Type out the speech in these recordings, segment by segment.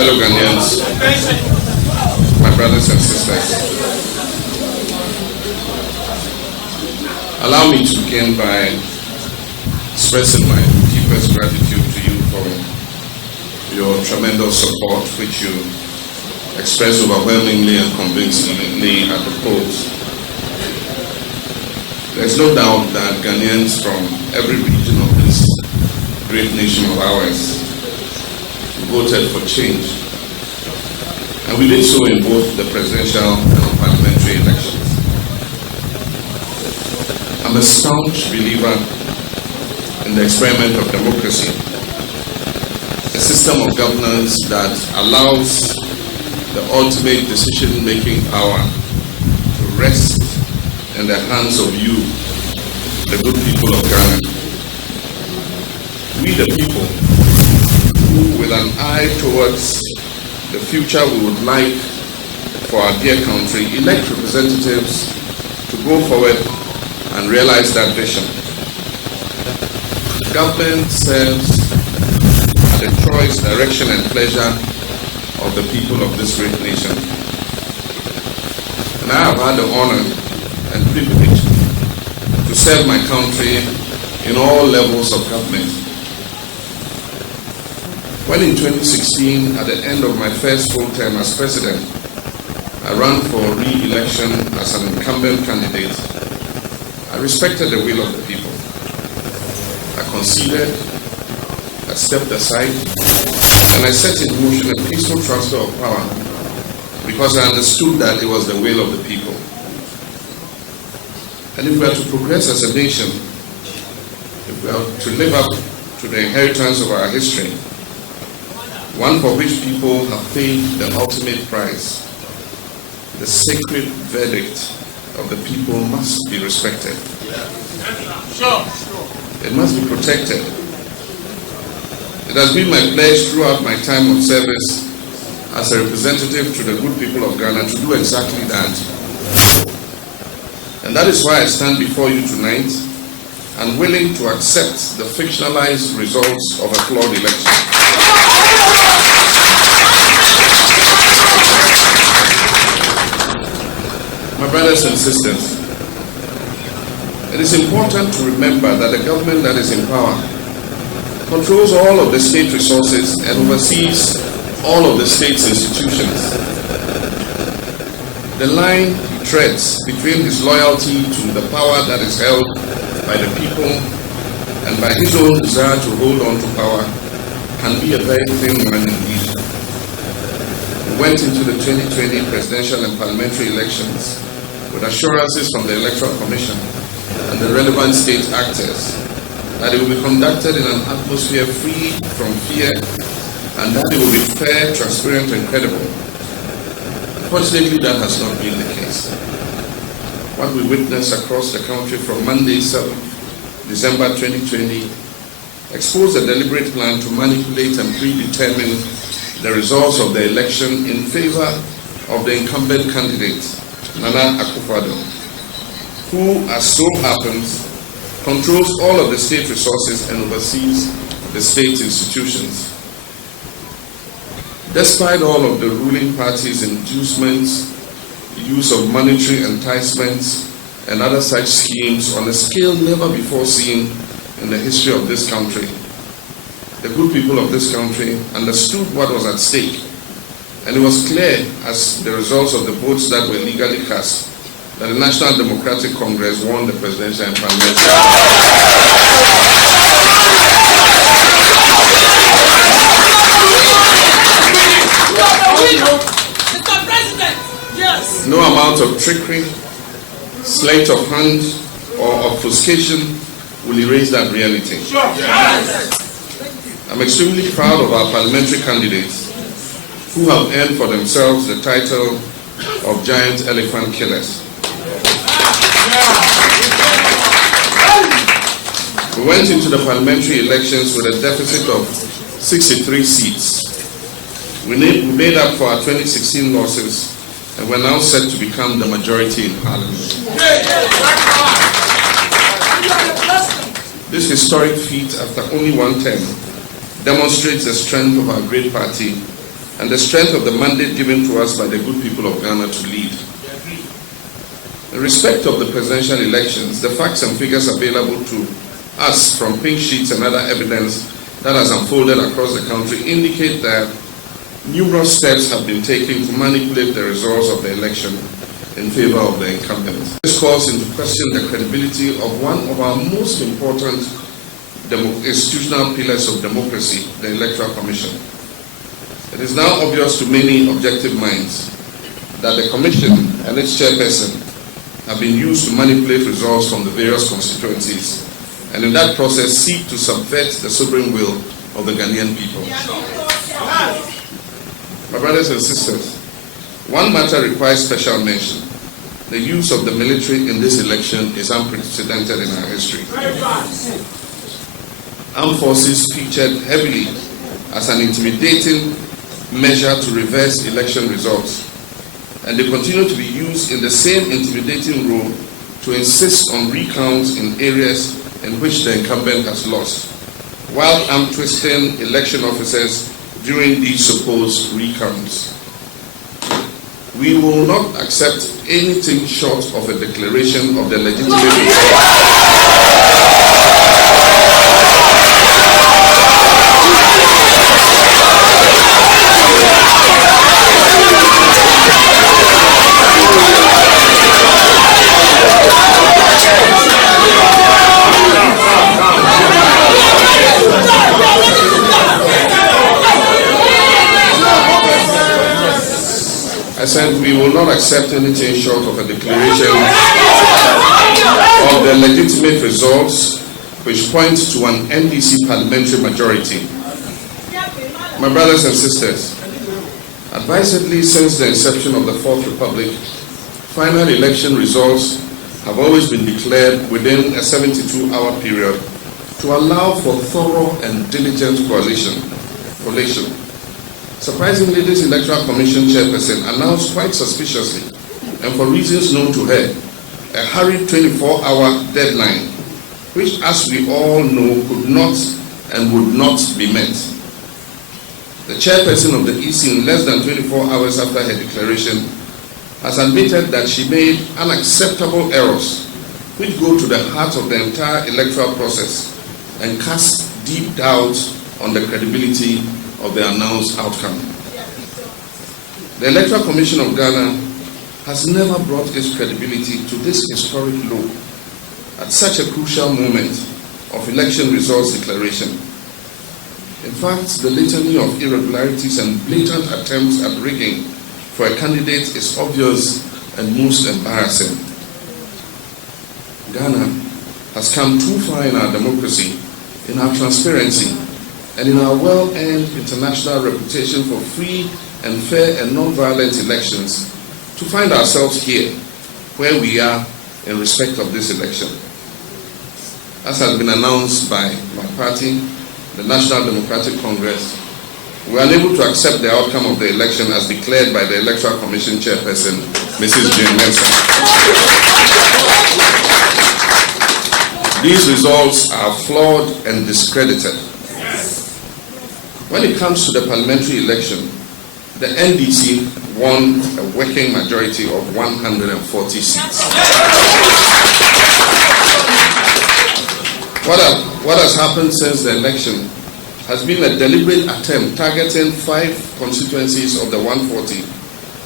fellow Ghanaians, my brothers and sisters, allow me to begin by expressing my deepest gratitude to you for your tremendous support, which you expressed overwhelmingly and convincingly at the polls. There's no doubt that Ghanaians from every region of this great nation of ours voted for change. And we did so in both the presidential and parliamentary elections. I'm a staunch believer in the experiment of democracy, a system of governance that allows the ultimate decision-making power to rest in the hands of you, the good people of Ghana. We the people who, with an eye towards the future we would like for our dear country, elect representatives to go forward and realize that vision. Government serves at the choice, direction, and pleasure of the people of this great nation. And I have had the honor and privilege to serve my country in all levels of government. When in 2016, at the end of my first full term as president, I ran for re-election as an incumbent candidate, I respected the will of the people. I conceded, I stepped aside, and I set in motion a peaceful transfer of power because I understood that it was the will of the people. And if we are to progress as a nation, if we are to live up to the inheritance of our history, one for which people have paid the ultimate price, the sacred verdict of the people must be respected. It must be protected. It has been my pledge throughout my time of service as a representative to the good people of Ghana to do exactly that. And that is why I stand before you tonight, unwilling to accept the fictionalized results of a flawed election. My brothers and sisters, it is important to remember that the government that is in power controls all of the state resources and oversees all of the state's institutions. The line he treads between his loyalty to the power that is held by the people and by his own desire to hold on to power can be a very thin one indeed. We went into the 2020 presidential and parliamentary elections with assurances from the Electoral Commission and the relevant state actors that it will be conducted in an atmosphere free from fear and that it will be fair, transparent, and credible. Unfortunately, that has not been the case. What we witnessed across the country from Monday, 7th December 2020, exposed a deliberate plan to manipulate and predetermine the results of the election in favor of the incumbent candidate, Nana Akufo-Addo, who, as so happens, controls all of the state resources and oversees the state institutions. Despite all of the ruling party's inducements, use of monetary enticements, and other such schemes on a scale never before seen in the history of this country, the good people of this country understood what was at stake, and it was clear as the results of the votes that were legally cast that the National Democratic Congress won the presidential and parliamentary. Mr. President, yes. No amount of trickery, sleight of hand, or obfuscation will erase that reality. Sure. Yes. I'm extremely proud of our parliamentary candidates who have earned for themselves the title of giant elephant killers. We went into the parliamentary elections with a deficit of 63 seats. We made up for our 2016 losses, and we're now set to become the majority in Parliament. This historic feat, after only one term, demonstrates the strength of our great party and the strength of the mandate given to us by the good people of Ghana to lead. In respect of the presidential elections, the facts and figures available to us from pink sheets and other evidence that has unfolded across the country indicate that numerous steps have been taken to manipulate the results of the election in favor of the incumbent. This calls into question the credibility of one of our most important institutional pillars of democracy, the Electoral Commission. It is now obvious to many objective minds that the Commission and its chairperson have been used to manipulate results from the various constituencies, and in that process seek to subvert the sovereign will of the Ghanaian people. My brothers and sisters, one matter requires special mention. The use of the military in this election is unprecedented in our history. Armed forces featured heavily as an intimidating measure to reverse election results, and they continue to be used in the same intimidating role to insist on recounts in areas in which the incumbent has lost, while arm-twisting election officers during these supposed recounts. We will not accept anything short of a declaration of the legitimate I said we will not accept anything short of a declaration of the legitimate results which point to an NDC parliamentary majority. My brothers and sisters, advisedly since the inception of the Fourth Republic, final election results have always been declared within a 72-hour period to allow for thorough and diligent collation. Surprisingly, this Electoral Commission chairperson announced quite suspiciously, and for reasons known to her, a hurried 24-hour deadline, which, as we all know, could not and would not be met. The chairperson of the EC, in less than 24 hours after her declaration, has admitted that she made unacceptable errors which go to the heart of the entire electoral process and cast deep doubt on the credibility of the announced outcome. The Electoral Commission of Ghana has never brought its credibility to this historic low at such a crucial moment of election results declaration. In fact, the litany of irregularities and blatant attempts at rigging for a candidate is obvious and most embarrassing. Ghana has come too far in our democracy, in our transparency, and in our well-earned international reputation for free and fair and non-violent elections to find ourselves here, where we are in respect of this election. As has been announced by my party, the National Democratic Congress, we are unable to accept the outcome of the election as declared by the Electoral Commission chairperson, Mrs. Jane Nelson. These results are flawed and discredited. When it comes to the parliamentary election, the NDC won a working majority of 140 seats. What has happened since the election has been a deliberate attempt targeting 5 constituencies of the 140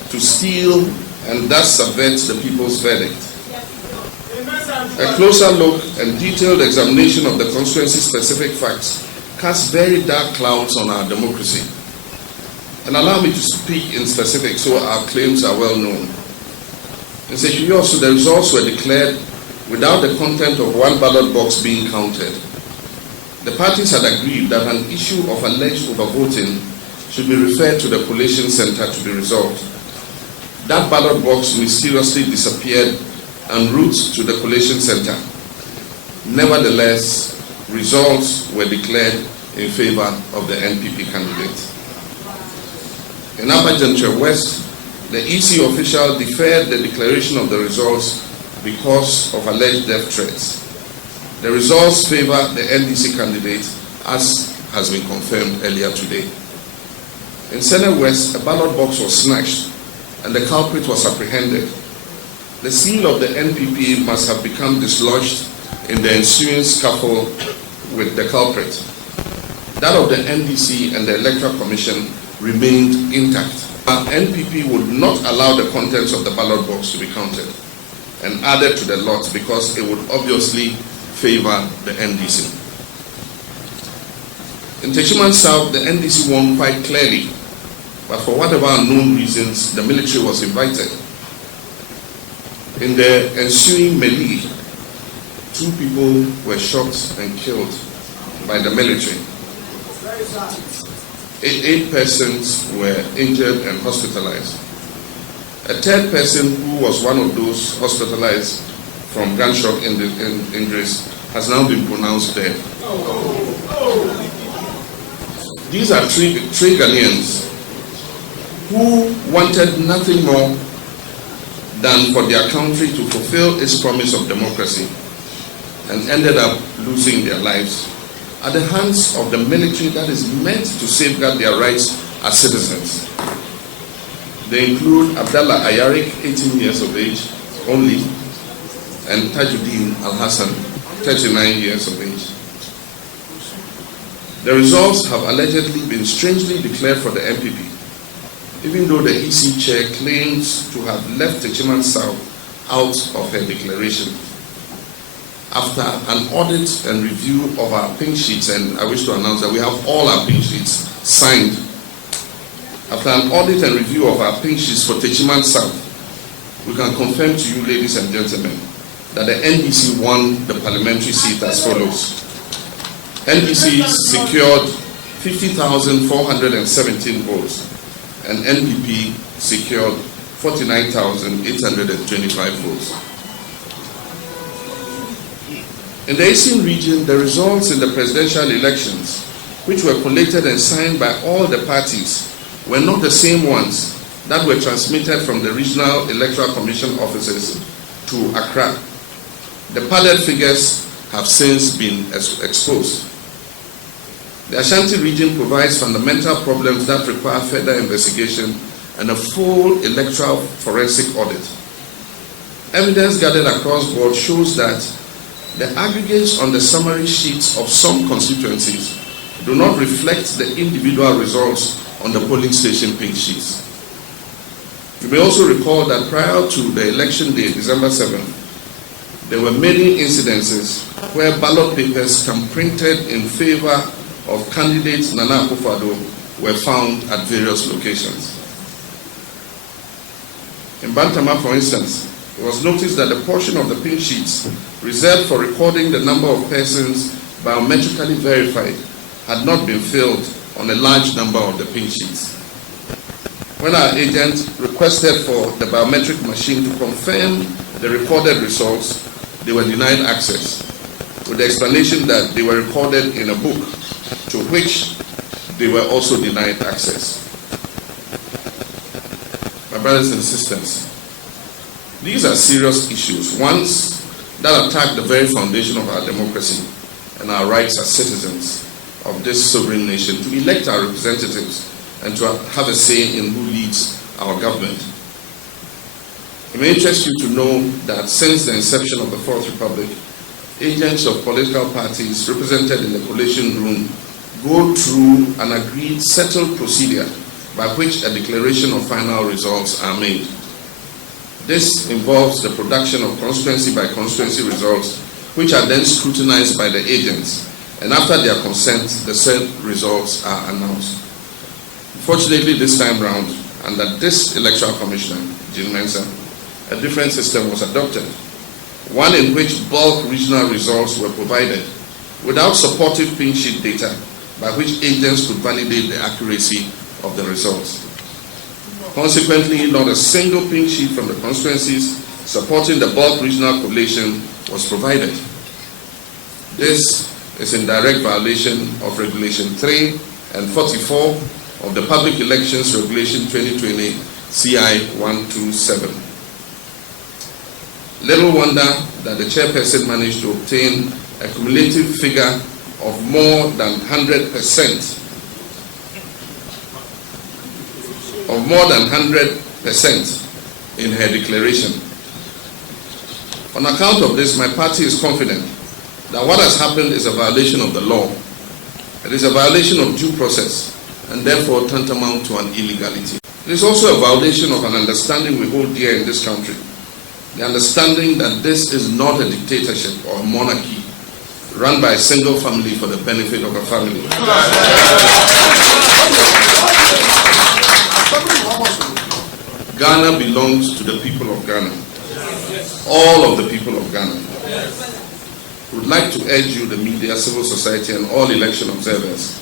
to steal and thus subvert the people's verdict. A closer look and detailed examination of the constituency-specific facts casts very dark clouds on our democracy. And allow me to speak in specific so our claims are well known. In Secuyo, also the results were declared without the content of one ballot box being counted. The parties had agreed that an issue of alleged overvoting should be referred to the collation center to be resolved. That ballot box mysteriously disappeared en route to the collation center. Nevertheless, results were declared in favor of the NPP candidate. In Upper Gentry West, the EC official deferred the declaration of the results because of alleged death threats. The results favor the NDC candidate, as has been confirmed earlier today. In Senate West, a ballot box was snatched and the culprit was apprehended. The seal of the NPP must have become dislodged in the ensuing scuffle with the culprit. That of the NDC and the Electoral Commission remained intact. Our NPP would not allow the contents of the ballot box to be counted and added to the lot because it would obviously favor the NDC. In Techiman South, the NDC won quite clearly, but for whatever unknown reasons, the military was invited. In the ensuing melee, 2 people were shot and killed by the military. 8 persons were injured and hospitalized. A 3rd person, who was one of those hospitalized from gunshot injuries, has now been pronounced dead. These are three Ghanaians who wanted nothing more than for their country to fulfill its promise of democracy and ended up losing their lives at the hands of the military that is meant to safeguard their rights as citizens. They include Abdallah Ayarik, 18 years of age only, and Tajuddin Al-Hassan, 39 years of age. The results have allegedly been strangely declared for the MPP, even though the EC chair claims to have left Techiman South out of her declaration. After an audit and review of our pink sheets, and I wish to announce that we have all our pink sheets signed. After an audit and review of our pink sheets for Techiman South, we can confirm to you, ladies and gentlemen, that the NDC won the parliamentary seat as follows. NDC secured 50,417 votes, and NPP secured 49,825 votes. In the Eastern region, the results in the presidential elections, which were collated and signed by all the parties, were not the same ones that were transmitted from the Regional Electoral Commission offices to Accra. The padded figures have since been exposed. The Ashanti region provides fundamental problems that require further investigation and a full electoral forensic audit. Evidence gathered across board shows that the aggregates on the summary sheets of some constituencies do not reflect the individual results on the polling station pink sheets. You may also recall that prior to the election day, December 7th, there were many incidences where ballot papers printed in favor of candidate Nana Akufo-Addo were found at various locations. In Bantama, for instance, it was noticed that the portion of the pink sheets reserved for recording the number of persons biometrically verified had not been filled on a large number of the pink sheets. When our agent requested for the biometric machine to confirm the recorded results, they were denied access, with the explanation that they were recorded in a book, to which they were also denied access. My brothers and sisters, these are serious issues, ones that attack the very foundation of our democracy and our rights as citizens of this sovereign nation to elect our representatives and to have a say in who leads our government. It may interest you to know that since the inception of the Fourth Republic, agents of political parties represented in the collation room go through an agreed settled procedure by which a declaration of final results are made. This involves the production of constituency by constituency results, which are then scrutinized by the agents, and after their consent, the said results are announced. Fortunately, this time round, under this electoral commissioner, Jean Mensah, a different system was adopted, one in which bulk regional results were provided without supportive pink sheet data by which agents could validate the accuracy of the results. Consequently, not a single pink sheet from the constituencies supporting the bulk regional collation was provided. This is in direct violation of Regulation 3 and 44 of the Public Elections Regulation 2020 CI 127. Little wonder that the chairperson managed to obtain a cumulative figure of more than 100% of more than 100% in her declaration. On account of this, my party is confident that what has happened is a violation of the law. It is a violation of due process and therefore tantamount to an illegality. It is also a violation of an understanding we hold dear in this country. The understanding that this is not a dictatorship or a monarchy run by a single family for the benefit of a family. Ghana belongs to the people of Ghana. All of the people of Ghana. We would like to urge you, the media, civil society, and all election observers,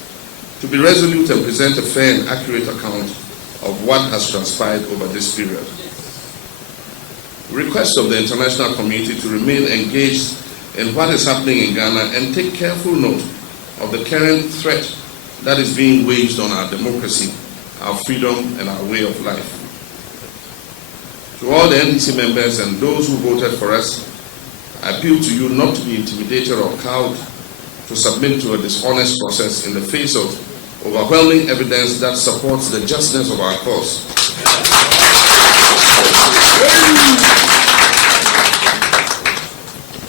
to be resolute and present a fair and accurate account of what has transpired over this period. We request of the international community to remain engaged in what is happening in Ghana and take careful note of the current threat that is being waged on our democracy, our freedom, and our way of life. To all the NDC members and those who voted for us, I appeal to you not to be intimidated or cowed to submit to a dishonest process in the face of overwhelming evidence that supports the justness of our cause.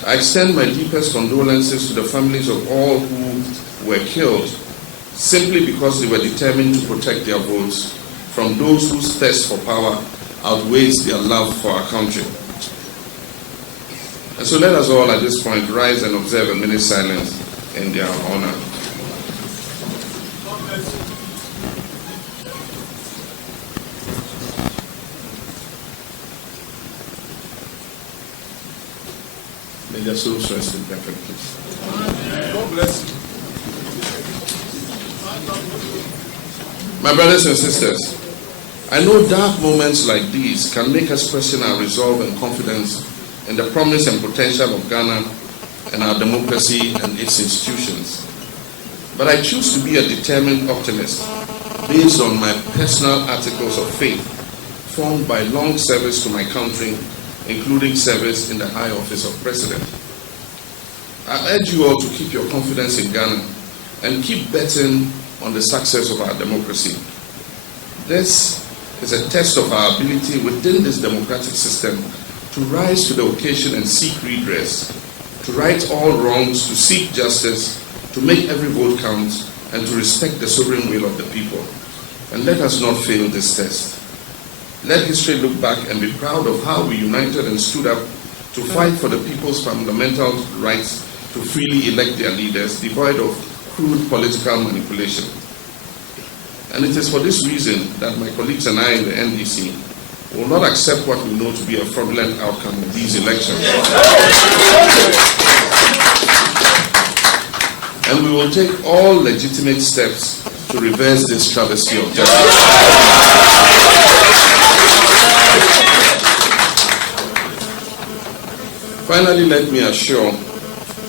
I extend my deepest condolences to the families of all who were killed simply because they were determined to protect their votes from those whose thirst for power outweighs their love for our country. And so let us all at this point rise and observe a minute's silence in their honor. May their souls rest in perfect peace. God bless you. My brothers and sisters, I know dark moments like these can make us question our resolve and confidence in the promise and potential of Ghana and our democracy and its institutions. But I choose to be a determined optimist based on my personal articles of faith formed by long service to my country, including service in the high office of president. I urge you all to keep your confidence in Ghana and keep betting on the success of our democracy. This is a test of our ability within this democratic system to rise to the occasion and seek redress, to right all wrongs, to seek justice, to make every vote count, and to respect the sovereign will of the people. And let us not fail this test. Let history look back and be proud of how we united and stood up to fight for the people's fundamental rights to freely elect their leaders, devoid of crude political manipulation. And it is for this reason that my colleagues and I in the NDC will not accept what we know to be a fraudulent outcome of these elections. And we will take all legitimate steps to reverse this travesty of justice. Finally, let me assure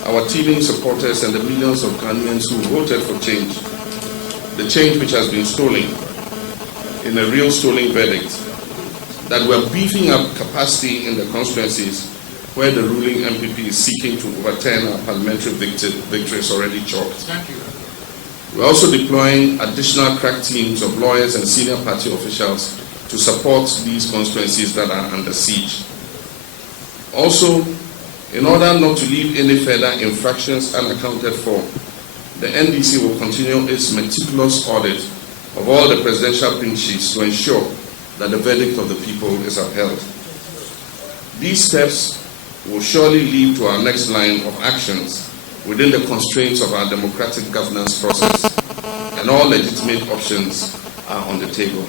our teeming supporters and the millions of Ghanaians who voted for change, the change which has been stolen in a real stolen verdict, that we're beefing up capacity in the constituencies where the ruling MPP is seeking to overturn our parliamentary victories already chalked. Thank you. We're also deploying additional crack teams of lawyers and senior party officials to support these constituencies that are under siege. Also, in order not to leave any further infractions unaccounted for, the NDC will continue its meticulous audit of all the presidential print sheets to ensure that the verdict of the people is upheld. These steps will surely lead to our next line of actions within the constraints of our democratic governance process, and all legitimate options are on the table.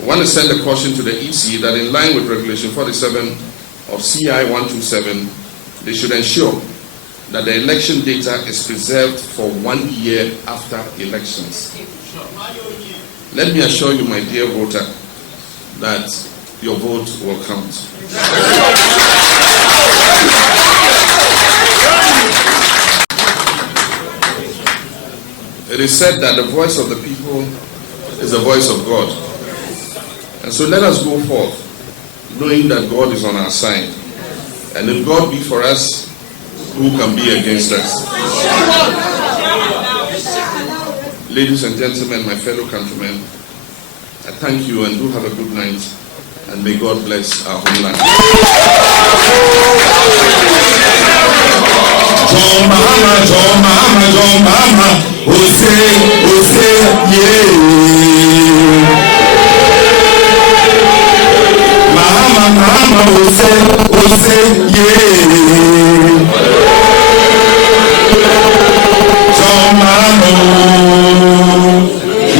We want to send a caution to the EC that in line with Regulation 47 of CI 127, they should ensure that the election data is preserved for 1 year after elections. Let me assure you, my dear voter, that your vote will count. It is said that the voice of the people is the voice of God. And so let us go forth, knowing that God is on our side. And if God be for us, who can be against us? Ladies and gentlemen, my fellow countrymen, I thank you and do have a good night, and may God bless our homeland. John Mahama, John Mahama, John Mahama, Ose, yeah. Mahama, Mahama, Ose, yeah. John Mahama,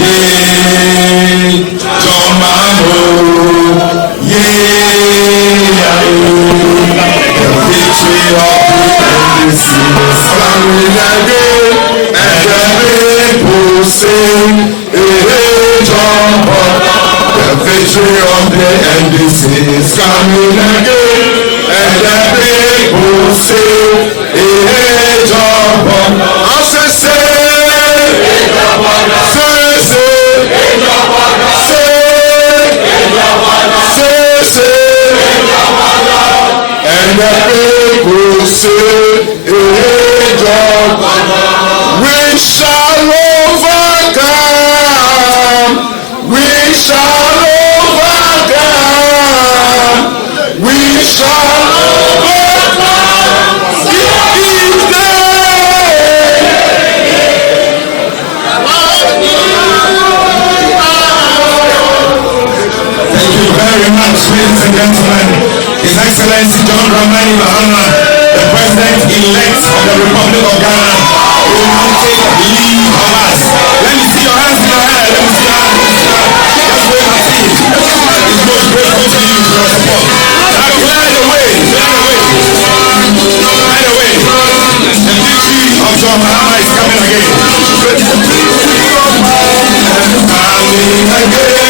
yeah. John Mahama, yeah. The victory of the coming again, and the people sing, John, the victory of the NDC is coming again, and the people sing, John, I say, and the people say, we shall overcome. We shall overcome. We shall overcome. This day. Thank you very much, ladies and gentlemen. His Excellency John Dramani Mahama, the President-elect of the Republic of Ghana, will now take leave of us. Let me see your hands in your hair. Let me see your hands. Just wave and see. It's most grateful to you for your support. Now clear the way. Clear the way. Clear the way. The victory of John Mahama is coming again. Coming again.